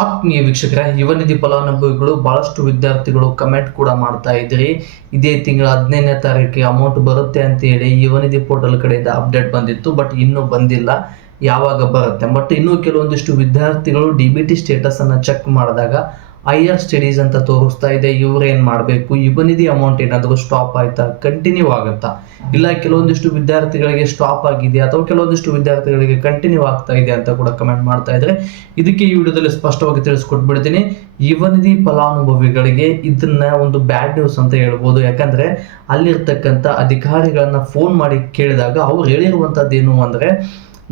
ಆತ್ಮೀಯ ವೀಕ್ಷಕರೇ, ಯುವ ನಿಧಿ ಫಲಾನುಭವಿಗಳು ಬಹಳಷ್ಟು ವಿದ್ಯಾರ್ಥಿಗಳು ಕಮೆಂಟ್ ಕೂಡ ಮಾಡ್ತಾ ಇದ್ರಿ. ಇದೇ ತಿಂಗಳ 15ನೇ ತಾರೀಕಿಗೆ ಅಮೌಂಟ್ ಬರುತ್ತೆ ಅಂತ ಹೇಳಿ ಯುವ ನಿಧಿ ಪೋರ್ಟಲ್ ಕಡೆಯಿಂದ ಅಪ್ಡೇಟ್ ಬಂದಿತ್ತು. ಬಟ್ ಇನ್ನೂ ಬಂದಿಲ್ಲ, ಯಾವಾಗ ಬರುತ್ತೆ. ಬಟ್ ಇನ್ನೂ ಕೆಲವೊಂದಿಷ್ಟು ವಿದ್ಯಾರ್ಥಿಗಳು DBT ಸ್ಟೇಟಸ್ ಅನ್ನ ಚೆಕ್ ಮಾಡಿದಾಗ ಹೈಯರ್ ಸ್ಟಡೀಸ್ ಅಂತ ತೋರಿಸ್ತಾ ಇದೆ. ಇವ್ರು ಏನ್ ಮಾಡಬೇಕು, ಯುವ ನಿಧಿ ಅಮೌಂಟ್ ಏನಾದರೂ ಸ್ಟಾಪ್ ಆಯ್ತಾ, ಕಂಟಿನ್ಯೂ ಆಗುತ್ತಾ, ಇಲ್ಲ ಕೆಲವೊಂದಿಷ್ಟು ವಿದ್ಯಾರ್ಥಿಗಳಿಗೆ ಸ್ಟಾಪ್ ಆಗಿದೆ ಅಥವಾ ಕೆಲವೊಂದಿಷ್ಟು ವಿದ್ಯಾರ್ಥಿಗಳಿಗೆ ಕಂಟಿನ್ಯೂ ಆಗ್ತಾ ಇದೆ ಅಂತ ಕೂಡ ಕಮೆಂಟ್ ಮಾಡ್ತಾ ಇದ್ರೆ, ಇದಕ್ಕೆ ಈ ವಿಡಿಯೋದಲ್ಲಿ ಸ್ಪಷ್ಟವಾಗಿ ತಿಳಿಸ್ಕೊಟ್ಬಿಡ್ತೀನಿ. ಯುವ ನಿಧಿ ಫಲಾನುಭವಿಗಳಿಗೆ ಇದನ್ನ ಒಂದು ಬ್ಯಾಡ್ ನ್ಯೂಸ್ ಅಂತ ಹೇಳ್ಬೋದು. ಯಾಕಂದ್ರೆ ಅಲ್ಲಿರ್ತಕ್ಕಂಥ ಅಧಿಕಾರಿಗಳನ್ನ ಫೋನ್ ಮಾಡಿ ಕೇಳಿದಾಗ ಅವ್ರು ಹೇಳಿರುವಂತದ್ದೇನು ಅಂದ್ರೆ,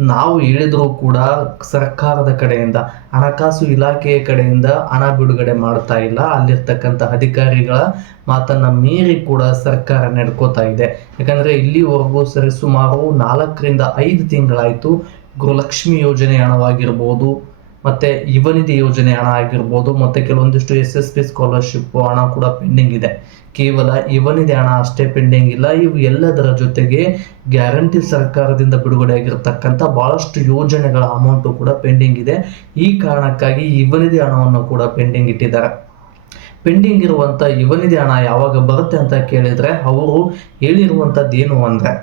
ನಾವು ಹೇಳಿದ್ರು ಕೂಡ ಸರ್ಕಾರದ ಕಡೆಯಿಂದ, ಹಣಕಾಸು ಇಲಾಖೆಯ ಕಡೆಯಿಂದ ಹಣ ಬಿಡುಗಡೆ ಮಾಡ್ತಾ ಇಲ್ಲ. ಅಲ್ಲಿರ್ತಕ್ಕಂಥ ಅಧಿಕಾರಿಗಳ ಮಾತನ್ನ ಮೀರಿ ಕೂಡ ಸರ್ಕಾರ ನಡ್ಕೋತಾ ಇದೆ. ಯಾಕಂದ್ರೆ ಇಲ್ಲಿವರೆಗೂ ಸರಿಸುಮಾರು 4 ರಿಂದ 5 ತಿಂಗಳಾಯ್ತು. ಗೃಹಲಕ್ಷ್ಮಿ ಯೋಜನೆ ಹಣವಾಗಿರ್ಬೋದು, ಮತ್ತೆ ಯುವ ನಿಧಿ ಯೋಜನೆ ಹಣ ಆಗಿರ್ಬೋದು, ಮತ್ತೆ ಕೆಲವೊಂದಿಷ್ಟು SSP ಸ್ಕಾಲರ್ಶಿಪ್ ಹಣ ಕೂಡ ಪೆಂಡಿಂಗ್ ಇದೆ. ಕೇವಲ ಯುವ ನಿಧಿ ಹಣ ಅಷ್ಟೇ ಪೆಂಡಿಂಗ್ ಇಲ್ಲ, ಇವು ಎಲ್ಲದರ ಜೊತೆಗೆ ಗ್ಯಾರಂಟಿ ಸರ್ಕಾರದಿಂದ ಬಿಡುಗಡೆ ಆಗಿರತಕ್ಕಂಥ ಬಹಳಷ್ಟು ಯೋಜನೆಗಳ ಅಮೌಂಟ್ ಕೂಡ ಪೆಂಡಿಂಗ್ ಇದೆ. ಈ ಕಾರಣಕ್ಕಾಗಿ ಯುವ ನಿಧಿ ಹಣವನ್ನು ಕೂಡ ಪೆಂಡಿಂಗ್ ಇಟ್ಟಿದ್ದಾರೆ. ಪೆಂಡಿಂಗ್ ಇರುವಂತ ಯುವ ನಿಧಿ ಹಣ ಯಾವಾಗ ಬರುತ್ತೆ ಅಂತ ಕೇಳಿದ್ರೆ, ಅವರು ಹೇಳಿರುವಂತದ್ದು ಏನು ಅಂದ್ರೆ,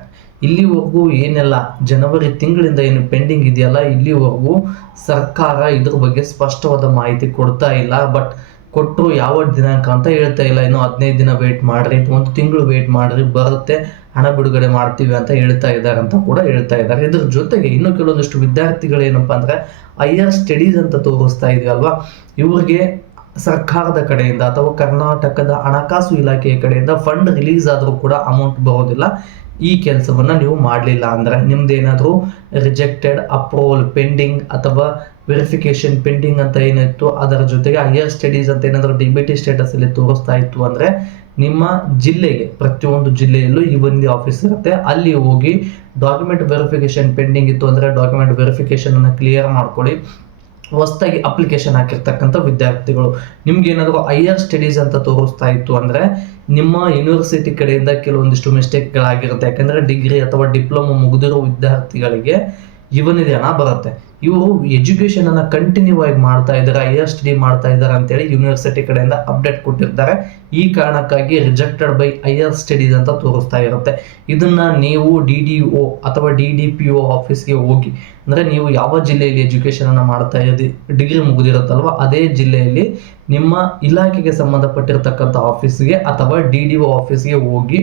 ಇಲ್ಲಿವರೆಗೂ ಏನೆಲ್ಲ ಜನವರಿ ತಿಂಗಳಿಂದ ಏನು ಪೆಂಡಿಂಗ್ ಇದೆಯಲ್ಲ, ಇಲ್ಲಿವರೆಗೂ ಸರ್ಕಾರ ಇದ್ರ ಬಗ್ಗೆ ಸ್ಪಷ್ಟವಾದ ಮಾಹಿತಿ ಕೊಡ್ತಾ ಇಲ್ಲ. ಬಟ್ ಕೊಟ್ಟರು ಯಾವ ದಿನಾಂಕ ಅಂತ ಹೇಳ್ತಾ ಇಲ್ಲ. ಇನ್ನು 15 ದಿನ ವೇಟ್ ಮಾಡ್ರಿ, 1 ತಿಂಗಳು ವೇಟ್ ಮಾಡ್ರಿ, ಬರುತ್ತೆ, ಹಣ ಬಿಡುಗಡೆ ಮಾಡ್ತೀವಿ ಅಂತ ಹೇಳ್ತಾ ಇದ್ದಾರೆ ಅಂತ ಕೂಡ ಹೇಳ್ತಾ ಇದ್ದಾರೆ. ಇದ್ರ ಜೊತೆಗೆ ಇನ್ನು ಕೆಲವೊಂದಿಷ್ಟು ವಿದ್ಯಾರ್ಥಿಗಳು ಏನಪ್ಪಾ ಅಂದ್ರೆ, ಹೈಯರ್ ಸ್ಟಡೀಸ್ ಅಂತ ತೋರಿಸ್ತಾ ಇದೆಯಲ್ವಾ, ಇವ್ರಿಗೆ ಸರ್ಕಾರದ ಕಡೆಯಿಂದ ಅಥವಾ ಕರ್ನಾಟಕದ ಹಣಕಾಸು ಇಲಾಖೆಯ ಕಡೆಯಿಂದ ಫಂಡ್ ರಿಲೀಸ್ ಆದರೂ ಕೂಡ ಅಮೌಂಟ್ ಬರೋದಿಲ್ಲ. ಈ ಕೆಲಸವನ್ನ ನೀವು ಮಾಡಲಿಲ್ಲ ಅಂದ್ರೆ, ನಿಮ್ದೇನಾದ್ರೂ ರಿಜೆಕ್ಟೆಡ್, ಅಪ್ರೂವಲ್ ಪೆಂಡಿಂಗ್ ಅಥವಾ ವೆರಿಫಿಕೇಶನ್ ಪೆಂಡಿಂಗ್ ಅಂತ ಏನಿತ್ತು, ಅದರ ಜೊತೆಗೆ ಹೈಯರ್ ಸ್ಟಡೀಸ್ ಅಂತ ಏನಾದರೂ DBT ಸ್ಟೇಟಸ್ ಅಲ್ಲಿ ತೋರಿಸ್ತಾ ಇತ್ತು ಅಂದ್ರೆ, ನಿಮ್ಮ ಜಿಲ್ಲೆಗೆ, ಪ್ರತಿಯೊಂದು ಜಿಲ್ಲೆಯಲ್ಲೂ ಯುವ ನಿಧಿ ಆಫೀಸ್ ಇರುತ್ತೆ, ಅಲ್ಲಿ ಹೋಗಿ ಡಾಕ್ಯುಮೆಂಟ್ ವೆರಿಫಿಕೇಶನ್ ಪೆಂಡಿಂಗ್ ಇತ್ತು ಅಂದ್ರೆ ಡಾಕ್ಯುಮೆಂಟ್ ವೆರಿಫಿಕೇಶನ್ ಅನ್ನ ಕ್ಲಿಯರ್ ಮಾಡ್ಕೊಳ್ಳಿ. ಹೊಸದಾಗಿ ಅಪ್ಲಿಕೇಶನ್ ಹಾಕಿರ್ತಕ್ಕಂಥ ವಿದ್ಯಾರ್ಥಿಗಳು, ನಿಮ್ಗೆ ಏನಾದರೂ ಹೈಯರ್ ಸ್ಟಡೀಸ್ ಅಂತ ತೋರಿಸ್ತಾ ಇತ್ತು ಅಂದ್ರೆ, ನಿಮ್ಮ ಯೂನಿವರ್ಸಿಟಿ ಕಡೆಯಿಂದ ಕೆಲವೊಂದಿಷ್ಟು ಮಿಸ್ಟೇಕ್ಗಳಾಗಿರುತ್ತೆ. ಯಾಕಂದ್ರೆ ಡಿಗ್ರಿ ಅಥವಾ ಡಿಪ್ಲೊಮಾ ಮುಗಿದಿರೋ ವಿದ್ಯಾರ್ಥಿಗಳಿಗೆ ಯುವ ನಿಧಿ ಹಣ ಬರುತ್ತೆ. ಇವರು ಎಜುಕೇಶನ್ ಅನ್ನ ಕಂಟಿನ್ಯೂ ಆಗಿ ಮಾಡ್ತಾ ಇದ್ದಾರೆ, ಹೈಯರ್ ಸ್ಟಡಿ ಮಾಡ್ತಾ ಇದ್ದಾರೆ ಅಂತೇಳಿ ಯೂನಿವರ್ಸಿಟಿ ಕಡೆಯಿಂದ ಅಪ್ಡೇಟ್ ಕೊಟ್ಟಿರ್ತಾರೆ. ಈ ಕಾರಣಕ್ಕಾಗಿ ರಿಜೆಕ್ಟೆಡ್ ಬೈ ಹೈಯರ್ ಸ್ಟಡೀಸ್ ಅಂತ ತೋರಿಸ್ತಾ ಇರುತ್ತೆ. ಇದನ್ನ ನೀವು DDO ಅಥವಾ DDPO ಆಫೀಸ್ಗೆ ಹೋಗಿ, ಅಂದ್ರೆ ನೀವು ಯಾವ ಜಿಲ್ಲೆಯಲ್ಲಿ ಎಜುಕೇಶನ್ ಅನ್ನ ಮಾಡ್ತಾ ಇದ್ದೀರಿ, ಡಿಗ್ರಿ ಮುಗಿದಿರುತ್ತಲ್ವ, ಅದೇ ಜಿಲ್ಲೆಯಲ್ಲಿ ನಿಮ್ಮ ಇಲಾಖೆಗೆ ಸಂಬಂಧಪಟ್ಟಿರ್ತಕ್ಕಂಥ ಆಫೀಸ್ಗೆ ಅಥವಾ DDO ಆಫೀಸ್ಗೆ ಹೋಗಿ,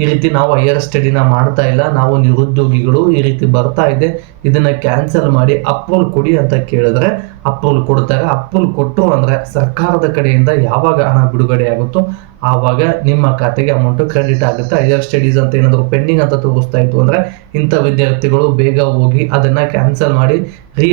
ಈ ರೀತಿ ನಾವು ಹೈಯರ್ ಸ್ಟಡಿನ ಮಾಡ್ತಾ ಇಲ್ಲ, ನಾವು ನಿರುದ್ಯೋಗಿಗಳು, ಈ ರೀತಿ ಬರ್ತಾ ಇದೆ, ಇದನ್ನ ಕ್ಯಾನ್ಸಲ್ ಮಾಡಿ ಅಪ್ರೂವಲ್ ಕೊಡಿ ಅಂತ ಕೇಳಿದ್ರೆ ಅಪ್ರೂವಲ್ ಕೊಡ್ತಾರೆ. ಅಪ್ರೂವಲ್ ಕೊಟ್ಟರು ಅಂದ್ರೆ ಸರ್ಕಾರದ ಕಡೆಯಿಂದ ಯಾವಾಗ ಹಣ ಬಿಡುಗಡೆ ಆಗುತ್ತೋ ಆವಾಗ ನಿಮ್ಮ ಖಾತೆಗೆ ಅಮೌಂಟ್ ಕ್ರೆಡಿಟ್ ಆಗುತ್ತೆ. ಹೈಯರ್ ಸ್ಟಡೀಸ್ ಅಂತ ಏನಾದರೂ ಪೆಂಡಿಂಗ್ ಅಂತ ತೋರಿಸ್ತಾ ಇತ್ತು ಅಂದ್ರೆ, ಇಂಥ ವಿದ್ಯಾರ್ಥಿಗಳು ಬೇಗ ಹೋಗಿ ಅದನ್ನ ಕ್ಯಾನ್ಸಲ್ ಮಾಡಿ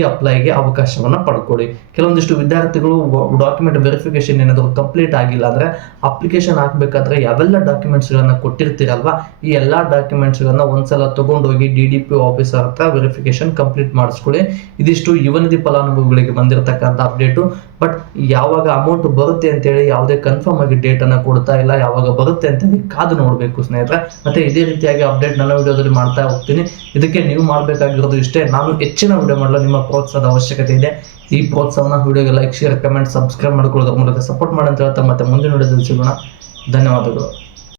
ಅಪ್ಲೈಗೆ ಅವಕಾಶವನ್ನ ಪಡ್ಕೊಳ್ಳಿ. ಕೆಲವೊಂದಿಷ್ಟು ವಿದ್ಯಾರ್ಥಿಗಳು ಡಾಕ್ಯುಮೆಂಟ್ ವೆರಿಫಿಕೇಶನ್ ಏನಾದರೂ ಕಂಪ್ಲೀಟ್ ಆಗಿಲ್ಲ ಅಂದ್ರೆ, ಅಪ್ಲಿಕೇಶನ್ ಹಾಕ್ಬೇಕಾದ್ರೆ ಯಾವೆಲ್ಲ ಡಾಕ್ಯುಮೆಂಟ್ಸ್ ಗಳನ್ನ ಕೊಟ್ಟಿರ್ತೀರಲ್ವಾ, ಈ ಎಲ್ಲಾ ಡಾಕ್ಯುಮೆಂಟ್ಸ್ ಗಳನ್ನ ಒಂದ್ಸಲ ತಗೊಂಡೋಗಿ DDPO ಆಫೀಸರ್ ಹತ್ರ ವೆರಿಫಿಕೇಶನ್ ಕಂಪ್ಲೀಟ್ ಮಾಡಿಸ್ಕೊಳ್ಳಿ. ಇದಿಷ್ಟು ಯುವ ನಿಧಿ ಫಲಾನುಭವಿಗಳಿಗೆ ಬಂದಿರತಕ್ಕಂಥ ಅಪ್ಡೇಟು. ಬಟ್ ಯಾವಾಗ ಅಮೌಂಟ್ ಬರುತ್ತೆ ಅಂತೇಳಿ ಯಾವುದೇ ಕನ್ಫರ್ಮ್ ಆಗಿ ಡೇಟ್ ಅನ್ನ ಕೊಡ್ತಾ ಇಲ್ಲ. ಯಾವಾಗ ಬರುತ್ತೆ ಅಂತೇಳಿ ಕಾದು ನೋಡ್ಬೇಕು ಸ್ನೇಹಿತರೆ. ಮತ್ತೆ ಇದೇ ರೀತಿಯಾಗಿ ಅಪ್ಡೇಟ್ ನನ್ನ ವಿಡಿಯೋದಲ್ಲಿ ಮಾಡ್ತಾ ಹೋಗ್ತೀನಿ. ಇದಕ್ಕೆ ನೀವು ಮಾಡಬೇಕಾಗಿರೋದು ಇಷ್ಟೇ, ನಾನು ಹೆಚ್ಚಿನ ವಿಡಿಯೋ ಮಾಡಲು ನಿಮ್ಮ ಪ್ರೋತ್ಸಾಹದ ಅವಶ್ಯಕತೆ ಇದೆ. ಈ ಪ್ರೋತ್ಸಾಹನ ವಿಡಿಯೋಗೆ ಲೈಕ್, ಶೇರ್, ಕಮೆಂಟ್, ಸಬ್ಸ್ಕ್ರೈಬ್ ಮಾಡ್ಕೊಳ್ಳೋದ್ರ ಮೂಲಕ ಸಪೋರ್ಟ್ ಮಾಡಿ ಅಂತ ಹೇಳ್ತಾ ಮತ್ತೆ ಮುಂದಿನ ವಿಡಿಯೋದಲ್ಲಿ ಸಿಗೋಣ. ಧನ್ಯವಾದಗಳು.